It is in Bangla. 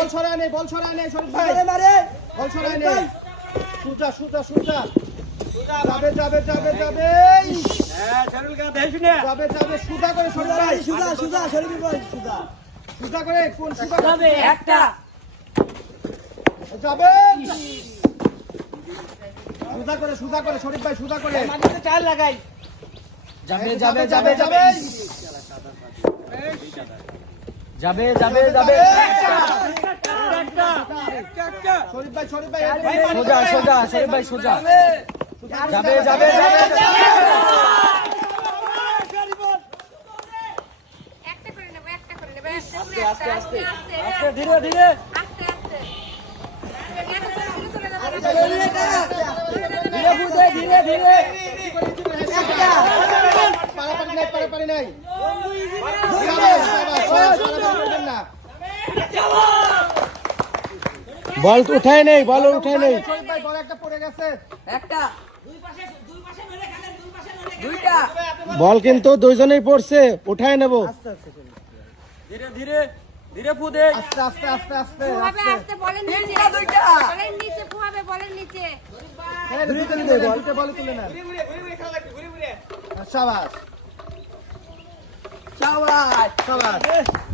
বল ছড়ায় নেই শরীফ ভাই মারে বল ছড়ায় নেই সুজা যাবে হ্যাঁ শরীফ কা দেখ শুনে যাবে সুজা করে শরীফ ভাই সুজা শরীফ ভাই সুজা করে কোন সুজা যাবে একটা যাবে সুজা করে শরীফ ভাই সুজা করে মাটিতে চাল লাগাই যাবে শরীফ ভাই সোজা শরীফ ভাই সোজা যাবে একটা করে নেবে আস্তে ধীরে ধীরে ধীরে পারে নাই বল উঠায় নেই বল একটা পড়ে গেছে একটা দুইটা বল কিন্তু দুইজনেই পড়ছে উঠায় নেব ধীরে ধীরে ধীরে ফুদে আস্তে আস্তে বলেন নিচে দুইটা বলেন নিচে ফুয়াবে বলেন নিচে দুটো বল তুলে না শাবাশ শাবাশ শাবাশ